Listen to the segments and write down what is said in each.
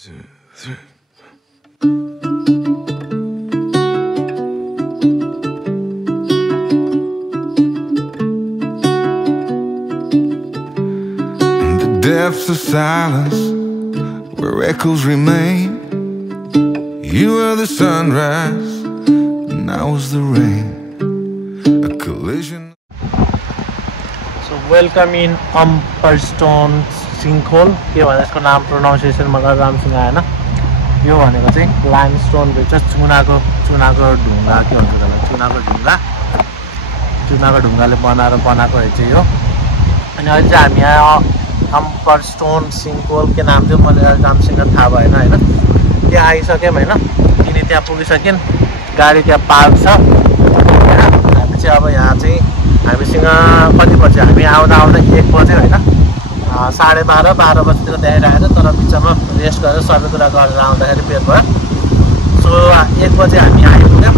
Depths of silence where echoes remain. You were the sunrise and I was the rain. A collision. So welcome in Umberstone sinkhole. के भने यसको नाम pronunciation मलाई राम्रोसँग आएन. यो भनेको चाहिँ लाइमस्टोन रहेछ, चुनाको ढुङ्गा के भन्छ त्यसलाई, चुनाको ढुङ्गाले बनाएको रहेछ यो. अनि अहिले चाहिँ हामी यहाँ अम्बरस्टोन सिङ्कोल के नाम थियो मैले राम्रोसँग थाहा भएन हैन. त्यहाँ आइसक्यौँ हैन, तिनी त्यहाँ पुगिसक्यौँ, गाडी त्यहाँ पार्क छ. हामी चाहिँ अब यहाँ चाहिँ हामीसँग कति बज्यो, हामी आउँदा 1 बज्यो हैन. 12:30 बजीतिर त्यहीँ आएर तर बिचमा रेस्ट गरेर सबै कुरा गरेर आउँदाखेरि बेर भयो. सो 1 बजे हामी आइपुग्यौँ.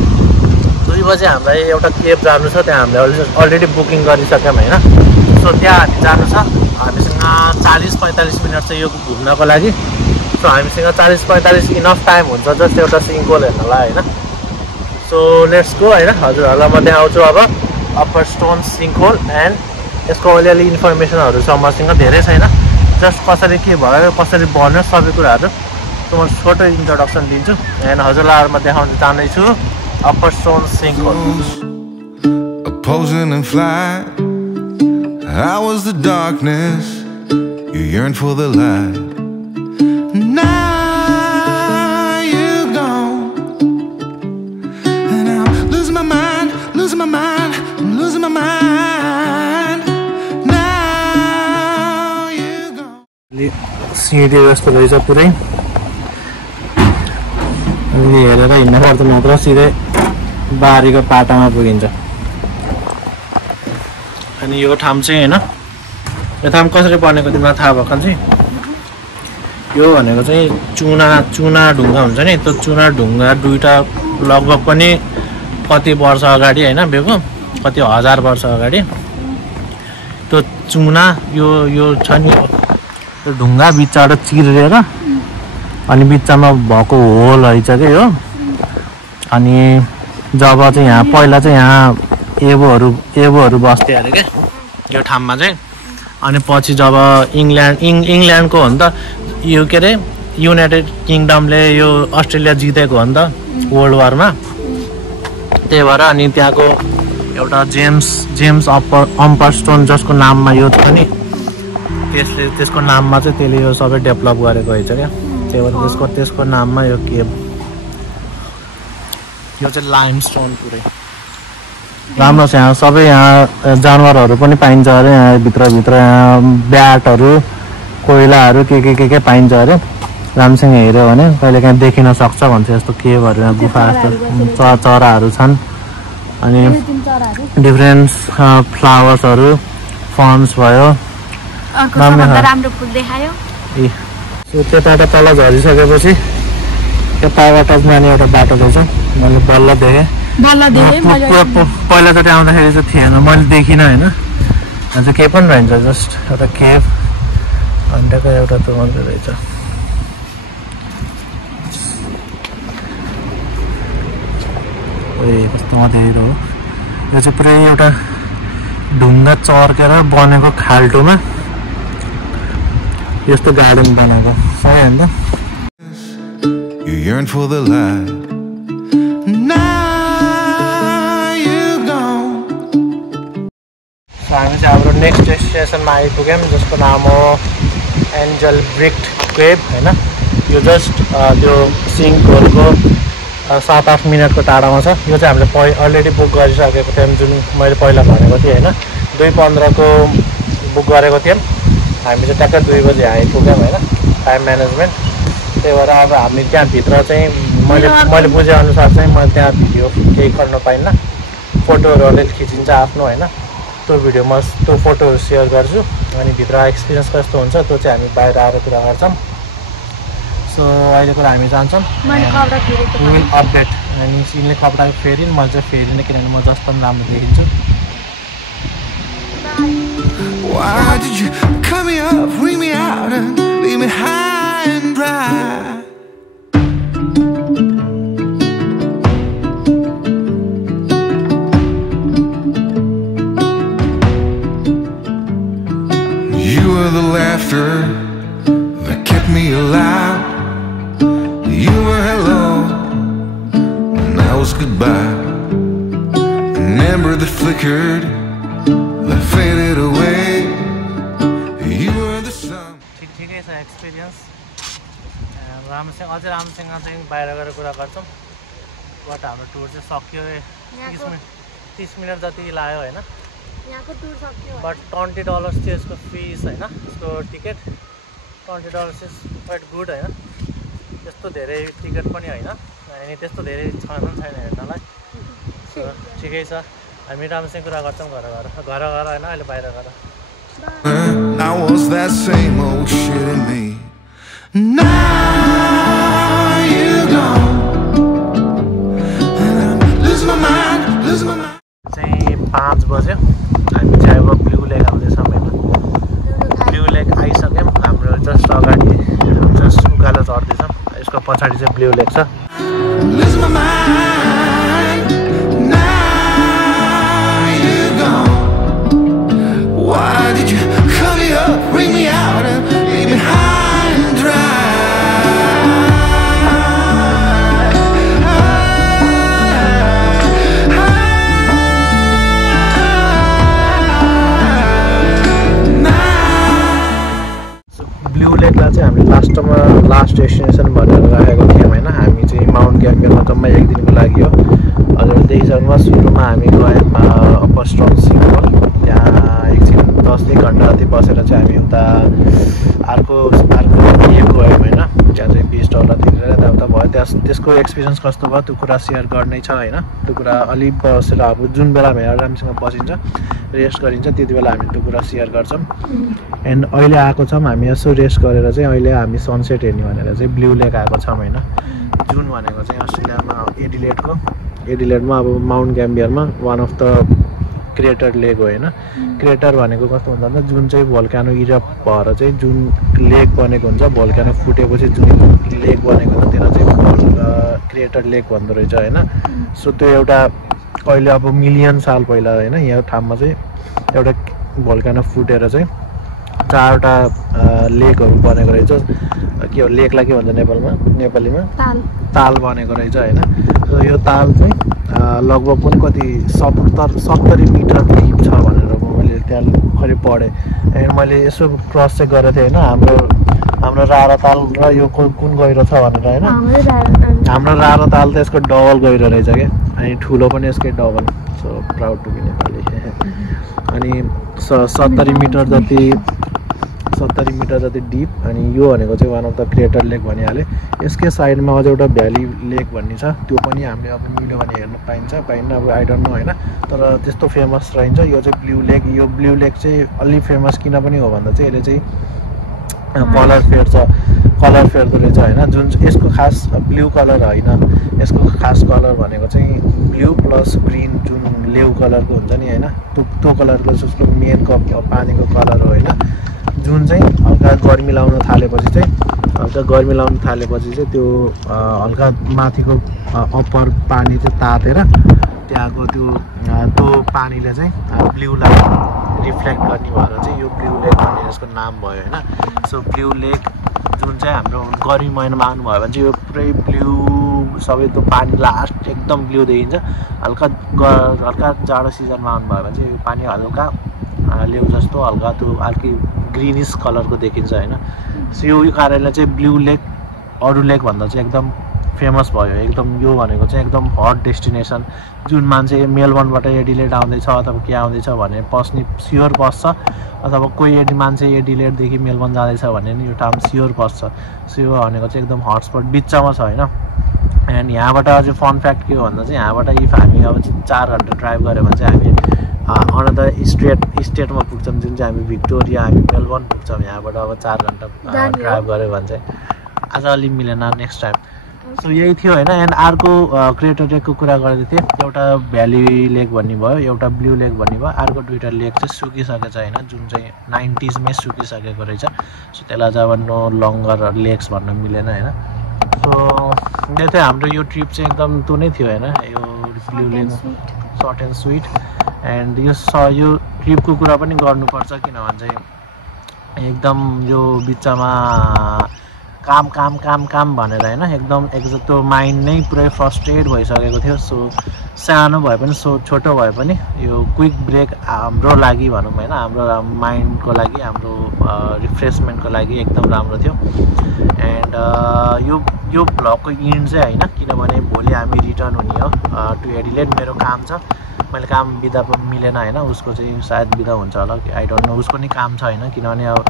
2 बजे हामीलाई एउटा केब जानु छ, त्यहाँ हामीले अलरेडी बुकिङ गरिसक्यौँ हैन. सो त्यहाँ हामी जानु छ. हामीसँग 40-45 मिनट चाहिँ यो घुम्नको लागि. सो हामीसँग 40-45 इनफ टाइम हुन्छ जस्ट एउटा सिङ्कोल हेर्नलाई हैन. सो लेट्स गो हैन. हजुरहरूलाई म देखाउँछु अब अम्बरस्टोन सिङ्कोल एन्ड यसको अलिअलि इन्फर्मेसनहरू छ मसँग, धेरै छैन. जस्ट कसरी के भयो, कसरी बन्यो, सबै कुराहरू म छोटो इन्ट्रोडक्सन दिन्छु एन्ड हजुरलाई म देखाउन चाहन्छु अम्बरस्टोन सिङ्कोल. Opposing and flight, I was the darkness, you yearned for the light. Now you're gone, and I'm losing my mind, I'm losing my mind. Now you're gone. सिँढी जस्तो रहेछ पुरै. अनि हेरेर हिँड्न पर्छ मात्र सिधै बारीको पाटामा पुगिन्छ. अनि यो ठाउँ चाहिँ हैन, यो ठाउँ कसरी बनेको तिमीलाई थाहा भएको चाहिँ, यो भनेको चाहिँ चुना ढुङ्गा हुन्छ नि, त्यो चुना ढुङ्गा दुईटा लगभग पनि कति वर्ष अगाडि हैन बेको, कति हजार वर्ष अगाडि त्यो चुना यो छ नि, त्यो ढुङ्गा बिचबाट चिरेर अनि बिचमा भएको होल रहेछ के यो. अनि जब चाहिँ यहाँ पहिला चाहिँ यहाँ एबोहरू बस्थे अरे के यो ठाउँमा चाहिँ. अनि पछि जब इङ्ल्यान्डको हो नि त यो के अरे युनाइटेड किङडमले यो अस्ट्रेलिया जितेको हो नि त वर्ल्ड वारमा, त्यही भएर अनि त्यहाँको एउटा जेम्स अम्बरस्टोन जसको नाममा यो छ नि, त्यसको नाममा चाहिँ त्यसले यो सबै डेभलप गरेको रहेछ क्या. त्यही भएर त्यसको नाममा यो केब, यो चाहिँ लाइमस्टोन पुरै राम्रो छ. यहाँ सबै यहाँ जानवरहरू पनि पाइन्छ अरे, यहाँ भित्र यहाँ ब्याटहरू, कोइलाहरू के पाइन्छ अरे. राम्रोसँग हेऱ्यो भने कहिले काहीँ देखिन सक्छ भन्छ यस्तो केबहरू, यहाँ गुफा जस्तो चराहरू छन्. अनि डिफ्रेन्ट फ्लावर्सहरू, फर्म्स भयो, राम्रो फुल देखायो. सो त्यताबाट तल झरिसकेपछि यताबाट जाने एउटा बाटो रहेछ. मैले बल्ल देखेँ, पहिलाचोटि आउँदाखेरि चाहिँ थिएन, मैले देखिनँ होइन. यहाँ चाहिँ केही पनि रहन्छ, जस्ट एउटा केभ अन्डको एउटा त मात्रै रहेछ. कस्तो मजाले हो. यो चाहिँ पुरै एउटा ढुङ्गा चर्केर बनेको खाल्टोमा यस्तो गार्डन बनाएको छ होइन त. You yearn for the light. हामी चाहिँ हाम्रो नेक्स्ट डेस्टिनेसनमा आइपुग्यौँ जसको नाम हो एन्जल ब्रिक्ड केभ होइन. यो जस्ट त्यो सिङ्कोलको 7-8 मिनटको टाढामा छ. यो चाहिँ हामीले अलरेडी बुक गरिसकेको थियौँ, जुन मैले पहिला भनेको थिएँ होइन. 2:15 को बुक गरेको थियौँ. हामी चाहिँ ट्याक्कै 2 बजी आइपुग्यौँ होइन, टाइम म्यानेजमेन्ट. त्यही भएर अब हामी त्यहाँभित्र चाहिँ मैले बुझेअनुसार चाहिँ मैले त्यहाँ भिडियो केही गर्न पाइनँ. फोटोहरू अलिअलि खिचिन्छ आफ्नो होइन, त्यो भिडियो म त्यो फोटोहरू सेयर गर्छु. अनि भित्र एक्सपिरियन्स कस्तो हुन्छ त्यो चाहिँ हामी बाहिर आएर कुरा गर्छौँ. सो अहिले कुरा हामी जान्छौँ अपडेट. अनि सिनले कपडा फेरिन्, मैले चाहिँ फेरिनँ किनभने म जस्तो पनि राम्रो देखिन्छु. Why did you cut me up, bring me out and leave me high and dry? flickered, that faded away. You were the sun. ठिकै छ एक्सपिरियन्स राम्रोसँग अझै राम्रोसँग चाहिँ बाहिर गएर कुरा गर्छौँ बट हाम्रो टुर चाहिँ सक्यो 30 मिनट जति लाग्यो होइन यहाँको टुर सक्यो बट $20 थियो यसको फिस होइन यसको टिकट $20 इज क्वाइट गुड होइन त्यस्तो धेरै टिकट पनि होइन अनि त्यस्तो धेरै छैन हेर्नलाई ठिकै छ हामी राम्रोसँग कुरा गर्छौँ घर होइन अहिले बाहिर गएर Now was that same old shit in me. Now you're gone, and I'm losing my mind. चाहिँ 5 बज्यो हामी चाहिँ अब ब्लू लेक आउँदैछौँ होइन ब्लू लेक आइसक्यौँ हाम्रो जस्ट अगाडि जस्ट उकालो चढ्दैछौँ यसको पछाडि चाहिँ ब्लू लेक छ Losing my mind. Now you're gone. Why did you cut me up, bring me out, and leave me high and dry? Blue लेकलाई चाहिँ हामीले लास्ट डेस्टिनेसन भनेर राखेको थियौँ होइन हामी चाहिँ माउन्ट ग्याम्बियरमा जम्मा एक दिनको लागि हो हजुरले देखिसक्नुभयो सुरुमा हामी गयौँ अप्पर स्ट्रङ सिम्बल त्यहाँ एकछिन 10 घन्टा जति बसेर चाहिँ हामी उता अर्को केभ गयौँ होइन त्यहाँ चाहिँ $20 तिरेर यताउता भयो त्यसको एक्सपिरियन्स कस्तो भयो त्यो कुरा सेयर गर्नै छ होइन त्यो कुरा अलिक बसेर अब जुन बेला हामी आरामसँग बसिन्छ रेस्ट गरिन्छ त्यति बेला हामी त्यो कुरा सेयर गर्छौँ एन्ड अहिले आएको छौँ हामी यसो रेस्ट गरेर चाहिँ अहिले हामी सनसेट हेर्ने भनेर चाहिँ ब्लू लेक आएको छौँ होइन जुन भनेको चाहिँ अस्ट्रेलियामा एडिलेडमा अब माउन्ट ग्याम्बियरमा one of the crater lake हो होइन क्रेटर भनेको कस्तो हुन्छ भन्दा जुन चाहिँ भोल्कानो इरप भएर चाहिँ जुन लेक बनेको हुन्छ भोल्कानो फुटेपछि जुन लेक बनेको हुन्छ त्यसलाई चाहिँ क्रेटर लेक भन्दो रहेछ होइन सो त्यो एउटा कहिले अब मिलियन साल पहिला होइन यहाँ ठाउँमा चाहिँ एउटा भोल्कानो फुटेर चाहिँ 4वटा लेकहरू बनेको रहेछ के हो लेकलाई के भन्छ नेपालीमा ताल बनेको रहेछ होइन यो ताल चाहिँ लगभग पनि कति 70 मिटर डिप छ भनेर मैले त्यहाँ खरि पढेँ अनि मैले यसो क्रस चाहिँ गरेको थिएँ होइन हाम्रो रारा ताल र यो कुन गहिरो छ भनेर होइन हाम्रो रारा ताल त यसको डबल गहिरो रहेछ क्या अनि ठुलो पनि यसकै double so proud to be Nepali अनि 70 मिटर जति डिप अनि यो भनेको चाहिँ one of the crater lake भनिहालेँ यसकै साइडमा अझ एउटा भ्याली लेक भन्ने छ त्यो पनि हामीले अब मिल्यो भने हेर्न पाइन्न अब आई डोन्ट नो होइन तर त्यस्तो फेमस रहन्छ यो चाहिँ ब्लू लेक चाहिँ अलि फेमस किन पनि हो भन्दा चाहिँ यसले चाहिँ कलर फेर्दो रहेछ होइन जुन यसको खास ब्लू कलर होइन यसको खास कलर भनेको चाहिँ ब्लू प्लस ग्रिन जुन लेउ कलरको हुन्छ नि होइन त्यो कलरको जसको मेन पानीको कलर हो होइन जुन चाहिँ हल्का गर्मी लाउन थालेपछि चाहिँ त्यो हल्का माथिको अप्पर पानी चाहिँ तातेर त्यहाँको त्यो पानीले चाहिँ ब्लूलाई रिफ्लेक्ट गर्ने भएर चाहिँ यो ब्लू लेक भन्ने यसको नाम भयो होइन सो ब्लू लेक जुन चाहिँ हाम्रो गर्मी महिनामा आउनुभयो भने चाहिँ यो पुरै ब्लू सबै त्यो पानी लास्ट एकदम ब्लू देखिन्छ हल्का जाडो सिजनमा आउनुभयो भने चाहिँ यो पानी हल्का लेउ जस्तो हल्का त्यो हल्की ग्रिनिस कलरको देखिन्छ होइन सो यो कारणले चाहिँ ब्लू लेक अरू लेक भन्दा चाहिँ एकदम फेमस भयो एकदम यो भनेको चाहिँ एकदम हट डेस्टिनेसन जुन मान्छे मेलबर्नबाट एडिलेड आउँदैछ अथवा के आउँदैछ भने पस्ने स्योर पस्छ अथवा कोही मान्छे एडिलेडदेखि मेलबर्न जाँदैछ भने नि यो ठाउँ स्योर पस्छ सो यो भनेको चाहिँ एकदम हटस्पट बिचमा छ होइन एन्ड यहाँबाट अझै फन फ्याक्ट के हो भन्दा चाहिँ यहाँबाट इफ हामी अब 4 घन्टा ड्राइभ गऱ्यो भने चाहिँ हामी अनदर स्टेटमा पुग्छौँ जुन चाहिँ हामी भिक्टोरिया हामी मेलबर्न पुग्छौँ यहाँबाट अब 4 घन्टा ड्राइभ गऱ्यो भने चाहिँ आज अलि मिलेन नेक्स्ट टाइम सो यही थियो होइन एन्ड अर्को क्रेटर लेकको कुरा गर्दै थिएँ एउटा भ्याली लेक भन्ने भयो एउटा ब्लू लेक भन्ने भयो अर्को 2टा लेक चाहिँ सुकिसकेको छ होइन जुन चाहिँ 90s मै सुकिसकेको रहेछ सो त्यसलाई चाहिँ अब नो लङ्गर लेक्स भन्न मिलेन होइन सो यो थियो हाम्रो यो ट्रिप चाहिँ एकदम त्यो नै थियो होइन यो blue lake short and sweet and यो ट्रिपको कुरा पनि गर्नुपर्छ किनभने चाहिँ एकदम यो बिचमा काम काम काम काम भनेर होइन एकदम त्यो माइन्ड नै पुरै फ्रस्ट्रेट भइसकेको थियो। सो सानो भए पनि छोटो भए पनि यो क्विक ब्रेक हाम्रो लागि भनौँ होइन, हाम्रो माइन्डको लागि, हाम्रो रिफ्रेसमेन्टको लागि एकदम राम्रो थियो। एन्ड यो भ्लगको इन्ड चाहिँ होइन, किनभने भोलि हामी रिटर्न हुने हो टु एडिलेड। मेरो काम छ, मैले काम बिदा मिलेन होइन, उसको चाहिँ सायद बिदा हुन्छ होला, आई डोन्ट नो। उसको नि काम छ होइन, किनभने अब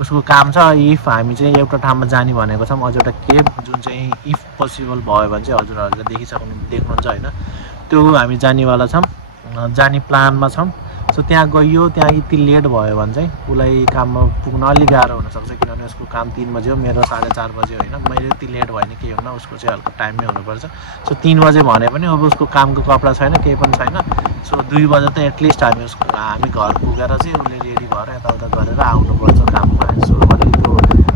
उसको काम छ। इफ हामी चाहिँ एउटा ठाउँमा जाने भनेको छौँ, अझ एउटा केब जुन चाहिँ इफ पोसिबल भयो भने चाहिँ हजुरहरूले देख्नुहुन्छ होइन, त्यो हामी जानेवाला छौँ, जाने प्लानमा छौँ। सो त्यहाँ गइयो, त्यहाँ यति लेट भयो भने चाहिँ उसलाई काममा पुग्न अलिक गाह्रो हुनसक्छ, किनभने उसको काम 3 बजे हो, मेरो 4:30 बजे होइन। मैले यति लेट भयो भने केही हुन्न, उसको चाहिँ हल्का टाइममै हुनुपर्छ। सो 3 बजे भने पनि अब उसको कामको कपडा छैन, केही पनि छैन। सो 2 बजे त एटलिस्ट हामी घर पुगेर चाहिँ उसले रेडी भएर यताउता गरेर आउनुपर्छ काममा। सो अलिक त्यो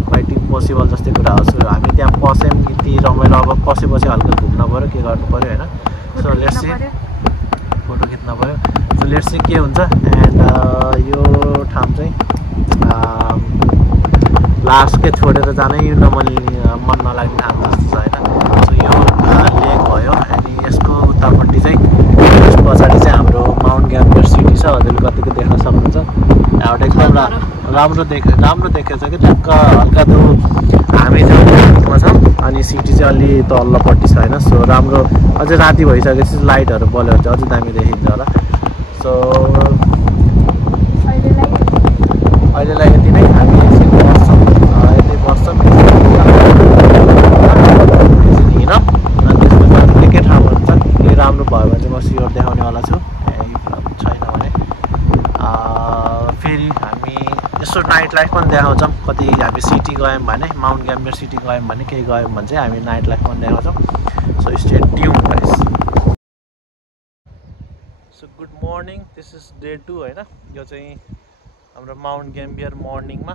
क्वाइट इम्पोसिबल जस्तै कुरा हो। सो हामी त्यहाँ पस्यौँ, यति रमाइलो, अब पसेपछि हल्का घुम्न पऱ्यो, के गर्नु पऱ्यो होइन। सो लेट्स सी, फोटो खिच्न पऱ्यो। सो लेट्स सी के हुन्छ। एन्ड यो ठाउँ चाहिँ लास्टकै छोडेर जानै मन नलाग्ने ठाउँ जस्तो छ होइन। सो यो लेक भयो, अनि यसको उतापट्टि चाहिँ यस पछाडि चाहिँ हाम्रो माउन्ट ग्याम्बियर सिटी छ। हजुरले कतिको देख्न सक्नुहुन्छ, यहाँबाट एकदम राम्रो देखेको छ कि ठ्याक्क हल्का त्यो हामी चाहिँ छौँ, अनि सिटी चाहिँ अलि तल्लोपट्टि छ होइन। सो राम्रो, अझै राति भइसकेपछि लाइटहरू बल्यो भने चाहिँ अझै दामी देखिन्छ होला। सो अहिलेलाई यति नै, हामी एकछिन बस्छौँ, यतै बस्छौँ, हिँडौँ, अनि त्यसको बाद के के ठाउँहरू छ, केही राम्रो भयो भने चाहिँ म स्योर देखाउनेवाला छु। छैन भने फेरि हामी यसो नाइट लाइफ पनि देखाउँछौँ। कति हामी सिटी गयौँ भने, माउन्ट ग्याम्बियर सिटी गयौँ भने, केही गयौँ भने चाहिँ हामी नाइट लाइफ पनि देखाउँछौँ। So stay tuned guys. So good morning, this is day 2 होइन। यो चाहिँ हाम्रो माउन्ट ग्याम्बियर मर्निङमा।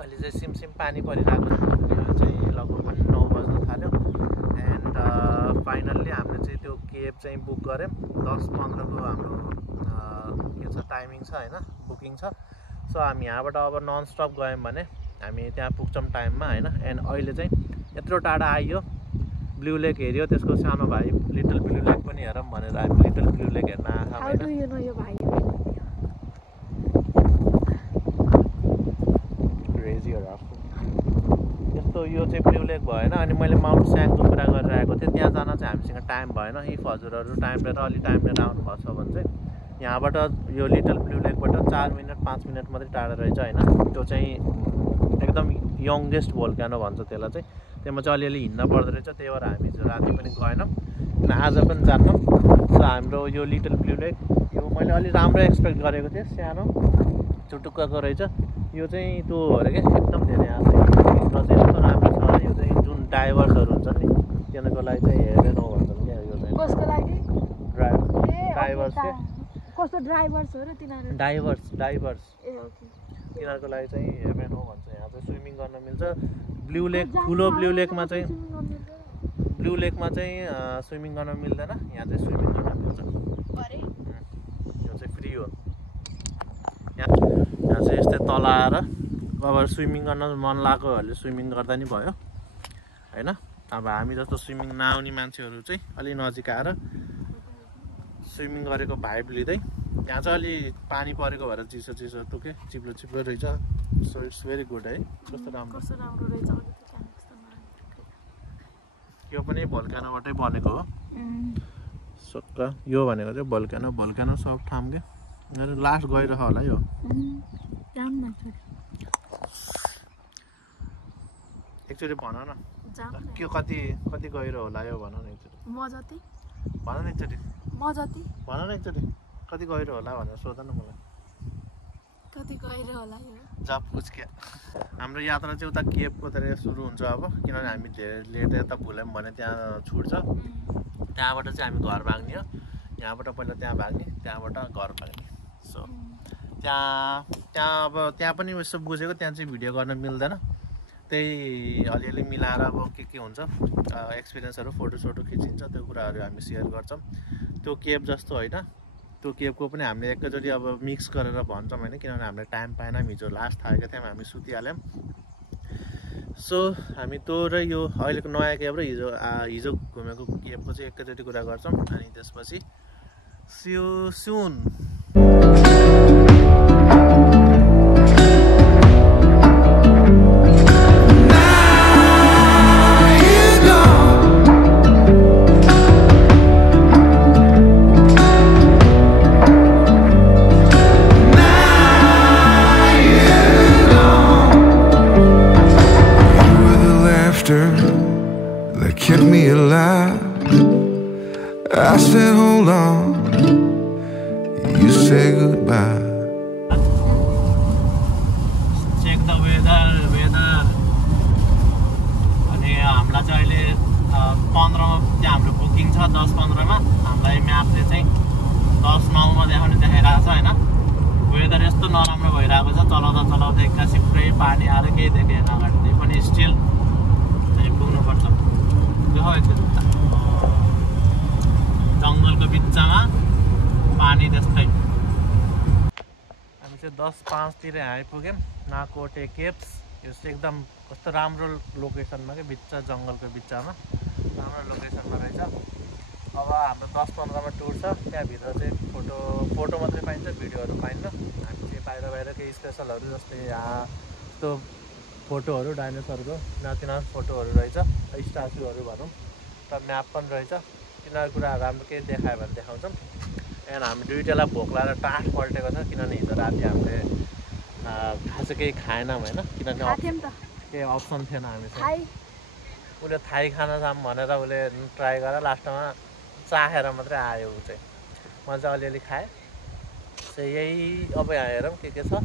अहिले चाहिँ सिमसिम पानी परिरहेको छ, यो चाहिँ लगभग पनि 9 बज्न थाल्यो। एन्ड फाइनल्ली हामीले चाहिँ त्यो केब चाहिँ बुक गऱ्यौँ। 10:15 को हाम्रो के छ टाइमिङ छ होइन, बुकिङ छ। सो हामी यहाँबाट अब नन स्टप गयौँ भने हामी त्यहाँ पुग्छौँ टाइममा होइन। एन्ड अहिले चाहिँ यत्रो टाढा आइयो, ब्लू लेक हेऱ्यो, त्यसको सानो भाइ लिटल ब्लू लेक पनि हेरौँ भनेर हामी लिटल ब्लू लेक हेर्न आएको होइन। यस्तो यो चाहिँ ब्लू लेक भएन। अनि मैले माउन्ट स्याङको कुरा गरेर आएको थिएँ, त्यहाँ जान चाहिँ हामीसँग टाइम भएन। इफ हजुरहरू टाइम लिएर आउनुभएको छ भने चाहिँ यहाँबाट यो लिटल ब्लू लेकबाट 4 मिनट 5 मिनट मात्रै टाढा रहेछ होइन। त्यो चाहिँ एकदम यङ्गेस्ट भोल्क्यानो भन्छ त्यसलाई चाहिँ, त्यसमा चाहिँ अलिअलि हिँड्न पर्दो रहेछ। त्यही भएर हामी राति पनि गएनौँ, आज पनि जान्नौँ। सो हाम्रो यो लिटल ब्लू लेक, यो मैले अलि राम्रो एक्सपेक्ट गरेको थिएँ, सानो चुटुक्कको रहेछ। यो चाहिँ त्यो हो अरे क्या, एकदम धेरै आएको भित्र चाहिँ यस्तो राम्रो छ। यो चाहिँ जुन डाइभर्सहरू हुन्छ नि, तिनीहरूको लागि चाहिँ हेरेन हो भन्छन् क्या। यो चाहिँ कसको लागि? डाइभर्स के कस्तो ड्राइभर्स हो र तिनीहरू? डाइभर्स ए ओके, तिनीहरूको लागि चाहिँ हेभेन हो भन्छ। यहाँ चाहिँ स्विमिङ गर्न मिल्छ। ब्लू लेक, ठुलो ब्लू लेकमा चाहिँ स्विमिङ गर्न मिल्दैन, यहाँ चाहिँ स्विमिङ गर्न मिल्छ। यो चाहिँ फ्री हो। यहाँ चाहिँ यस्तै तल आएर अब स्विमिङ गर्न मन लागेकोहरूले स्विमिङ गर्दा नि भयो होइन। अब हामी जस्तो स्विमिङ नआउने मान्छेहरू चाहिँ अलि नजिक आएर स्विमिङ गरेको भाइब लिँदै, यहाँ चाहिँ अलि पानी परेको भएर चिसो त्यो के चिप्लो रहेछ। सो इट्स भेरी गुड है, कस्तो राम्रो रहेछ। यो पनि भोल्क्यानोबाटै बनेको हो सक्का। यो भनेको चाहिँ भोल्क्यानो सब ठाउँ के लास्ट गइरह होला यो। एकचोटि भन न के कति गहिरो होला यो, भन न एकचोटि। भन न एकचोटि कति गहिरो होला भनेर सोध न मलाई। कति गहिरो होला यो? जब पुच्क्या हाम्रो यात्रा चाहिँ उता केपकोतिर सुरु हुन्छ अब, किनभने हामी धेरै लेट यता भुल्यौँ भने त्यहाँ छुट्छ। त्यहाँबाट चाहिँ हामी घर भाग्ने हो, यहाँबाट पहिला त्यहाँ भाग्ने, त्यहाँबाट घर भाग्ने। सो त्यहाँ अब त्यहाँ पनि यसो बुझेको, त्यहाँ चाहिँ भिडियो गर्न मिल्दैन। त्यही अलिअलि मिलाएर अब के हुन्छ एक्सपिरियन्सहरू, फोटोसोटो खिचिन्छ, त्यो कुराहरू हामी सेयर गर्छौँ। त्यो केब जस्तो होइन, त्यो केबको पनि हामीले एकैचोटि अब मिक्स गरेर भन्छौँ होइन, किनभने हामीले टाइम पाएन। हिजो लास्ट थालेको थियौँ, हामी सुतिहाल्यौँ। सो हामी त्यो र यो अहिलेको नयाँ केब र हिजो घुमेको केबको चाहिँ एकैचोटि कुरा गर्छौँ अनि त्यसपछि see you soon. That kept me alive. I said hold on, you said goodbye. Check the weather. अनि हामीलाई चाहिँ अहिले 15 मा त्यहाँ हाम्रो बुकिङ छ 10-15 मा हामीलाई म्यापले चाहिँ 10-9 मा देखाइरहेको छ हैन। वेदर यस्तो नराम्रो भइरहेको छ चलाउँदा एक्कासी पुरै पानी आएर केही देखेन अगाडि त्यही पनि स्टिल पुग्नुपर्छ। जङ्गलको बिचमा पानी त्यस्तै। हामी चाहिँ 10:05 तिर आइपुग्यौँ नाकोटे केब्स। यो चाहिँ एकदम कस्तो राम्रो लोकेसनमा के बिच जङ्गलको बिचमा राम्रो लोकेसनमा रहेछ। अब हाम्रो 10-15 मा टुर छ। त्यहाँभित्र चाहिँ फोटो मात्रै पाइन्छ, भिडियोहरू पाइन्न। हामी चाहिँ बाहिरकै स्पेसलहरू जस्तै यस्तो फोटोहरू डाइनोसरको तिनीहरू फोटोहरू रहेछ, स्ट्याचुहरू भनौँ र म्याप पनि रहेछ। तिनीहरू कुराहरू हाम्रो केही देखायो भने देखाउँछौँ। एन्ड हामी दुईटालाई भोक लागेर टाढ पल्टेको छ किनभने हिजो राति हामीले खासै केही खाएनौँ होइन, किनभने केही अप्सन थिएन हामीसँग। उसले थाई खान जाऊँ भनेर उसले ट्राई गरेर लास्टमा चाखेर मात्रै आयो ऊ चाहिँ। मैले चाहिँ अलिअलि खाएँ। यही अब यहाँ हेरौँ के छ।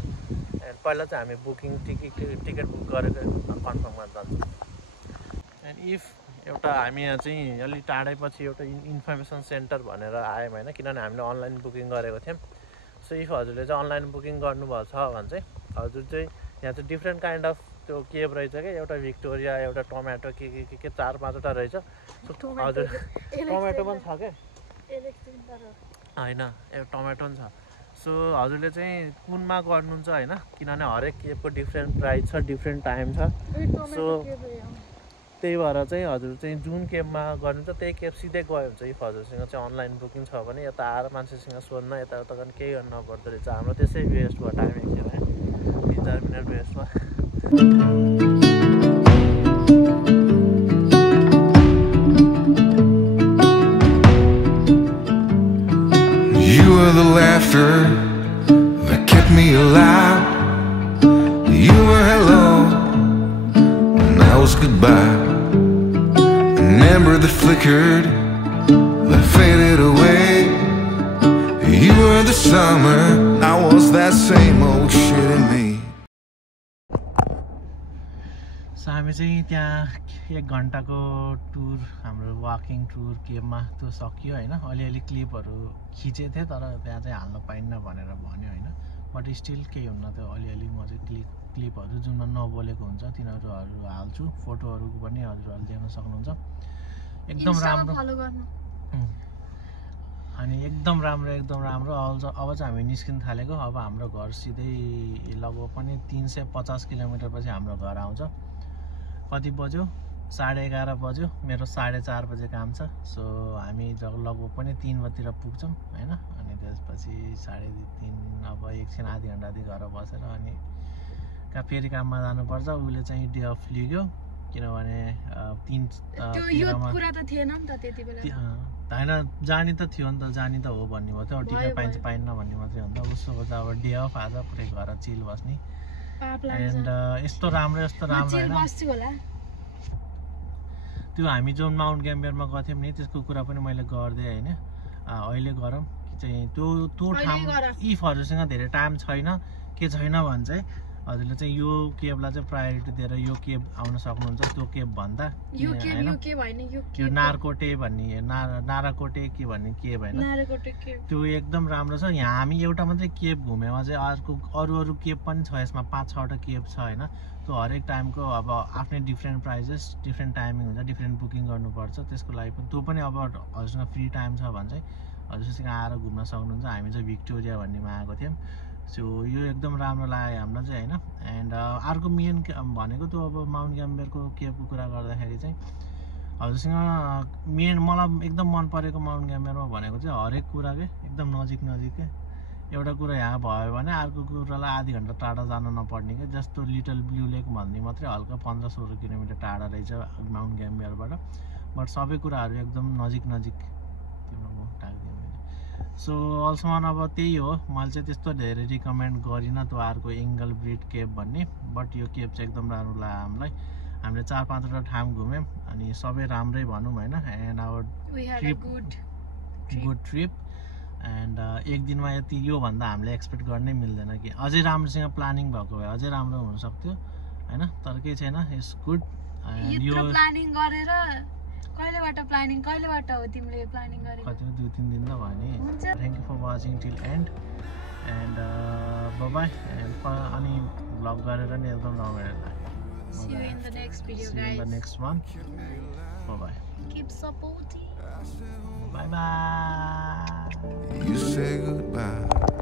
एन्ड पहिला चाहिँ हामी टिकट बुक गरेर कन्फर्म गर्न जान्छौँ। एन्ड इफ एउटा हामी यहाँ चाहिँ अलि टाढैपछि एउटा इन्फर्मेसन सेन्टर भनेर आयौँ होइन, किनभने हामीले अनलाइन बुकिङ गरेको थियौँ। सो इफ हजुरले चाहिँ अनलाइन बुकिङ गर्नुभएको छ भने चाहिँ हजुर चाहिँ यहाँ चाहिँ डिफ्रेन्ट काइन्ड अफ त्यो केब रहेछ क्या। एउटा भिक्टोरिया, एउटा टोमेटो के 4-5वटा रहेछ। हजुर टोमेटो पनि छ क्या होइन, एउटा टोमेटो पनि छ। सो हजुरले चाहिँ कुनमा गर्नुहुन्छ होइन, किनभने हरेक केबको डिफ्रेन्ट प्राइस छ, डिफ्रेन्ट टाइम छ। सो त्यही भएर चाहिँ हजुर चाहिँ जुन केबमा गर्नुहुन्छ त्यही केब सिधै गयो हुन्छ। इफ हजुरसँग चाहिँ अनलाइन बुकिङ छ भने यता आएर मान्छेसँग सोध्न यताउता गर्न केही गर्नु नपर्दो रहेछ। हाम्रो त्यसै वेस्ट भयो टाइम एकछिन है, 3-4 मिनट वेस्ट भयो। You were the laughter that kept me alive. You were hello, and I was goodbye. An ember that flickered, that faded away. You were the summer, I was that same old shit in me. So हामी चाहिँ त्यहाँ 1 घन्टाको tour, हाम्रो walking tour केबमा त्यो सकियो होइन। अलिअलि क्लिपहरू खिचेको थिएँ तर त्यहाँ चाहिँ हाल्न पाइन्न भनेर भन्यो होइन। बट स्टिल केही हुन्न, त्यो अलिअलि म चाहिँ क्लिपहरू जुनमा नबोलेको हुन्छ तिनीहरू हाल्छु। फोटोहरू पनि हजुरहरूले देख्न सक्नुहुन्छ। एकदम राम्रो अनि एकदम राम्रो। अब चाहिँ हामी निस्किन थालेको। अब हाम्रो घर सिधै लगभग पनि 350 किलोमिटर पछि हाम्रो घर आउँछ। कति बज्यो? 11:30 बज्यो। मेरो 4:30 बजे काम छ। सो हामी लगभग पनि 3 बजीतिर पुग्छौँ होइन। अनि त्यसपछि 3:30 अब एकछिन आधी घन्टा घर बसेर अनि फेरि काममा जानुपर्छ। उसले चाहिँ डे अफ लिग्यो किनभने 3 होइन जानी त थियो नि त, जानी त हो भन्ने भयो। त्यो टिकट पाइन्छ पाइन्न भन्ने मात्रै हो नि त। उसको त अब डे अफ आज पुरै घर चिल बस्ने। एन्ड यस्तो राम्रो होइन। त्यो हामी जुन माउन्ट ग्याम्बियरमा गएको थियौँ नि त्यसको कुरा पनि मैले गरिदिएँ होइन। अहिले गरौँ कि चाहिँ त्यो ठाउँ इफ हजुरसँग धेरै टाइम छैन के छैन भने चाहिँ हजुरले चाहिँ यो केबलाई चाहिँ प्रायोरिटी दिएर यो केब आउन सक्नुहुन्छ। त्यो केब भन्दा यो नारकोटे भन्ने नाराकोटे के भन्ने केब होइन, त्यो एकदम राम्रो छ। यहाँ हामी एउटा मात्रै केब घुमेमा चाहिँ अरू केब पनि छ। यसमा 5-6वटा केब छ होइन। त्यो हरेक टाइमको अब आफ्नै डिफ्रेन्ट प्राइजेस, डिफ्रेन्ट टाइमिङ हुन्छ, डिफ्रेन्ट बुकिङ गर्नुपर्छ। त्यसको लागि पनि त्यो पनि अब हजुरसँग फ्री टाइम छ भने चाहिँ हजुरसँग आएर घुम्न सक्नुहुन्छ। हामी चाहिँ भिक्टोरिया भन्नेमा आएको थियौँ। सो यो एकदम राम्रो लाग्यो हामीलाई चाहिँ होइन एन्ड अर्को मेन भनेको त अब माउन्ट ग्याम्बियरको केभको कुरा गर्दाखेरि चाहिँ हजुरसँग मेन मलाई एकदम मन परेको माउन्ट ग्याम्बियरमा भनेको चाहिँ हरेक कुरा के एकदम नजिक के एउटा कुरा यहाँ भयो भने अर्को कुरालाई आधी घन्टा टाढा जान नपर्ने के जस्तो लिटल ब्लू लेक भन्ने मात्रै हल्का 15-16 किलोमिटर टाढा रहेछ माउन्ट ग्याम्बियरबाट बट सबै कुराहरू एकदम नजिक सो अहिलेसम्म अब त्यही हो मैले चाहिँ त्यस्तो धेरै रिकमेन्ड गरिनँ त्यो अर्को एङ्गल ब्रिड केभ भन्ने बट यो केभ चाहिँ एकदम राम्रो लाग्यो हामीलाई हामीले 4-5वटा ठाउँ घुम्यौँ अनि सबै राम्रै भनौँ होइन and our good trip and एक दिनमा यति योभन्दा हामीले एक्सपेक्ट गर्नै मिल्दैन कि अझै राम्रोसँग प्लानिङ भएको भए अझै राम्रो हुनसक्थ्यो होइन तर केही छैन इट्स गुड यो प्लानिङ गरेर कहिलेबाट हो तिमीले प्लानिङ गरेको कति 2-3 दिन त भयो नि thank you for watching till end and bye अनि भ्लग गरेर नि एकदम रमाइलो लाग्यो See you in the next video, See you in the guys. next one. Bye-bye. Keep supporting. Bye-bye. You say goodbye.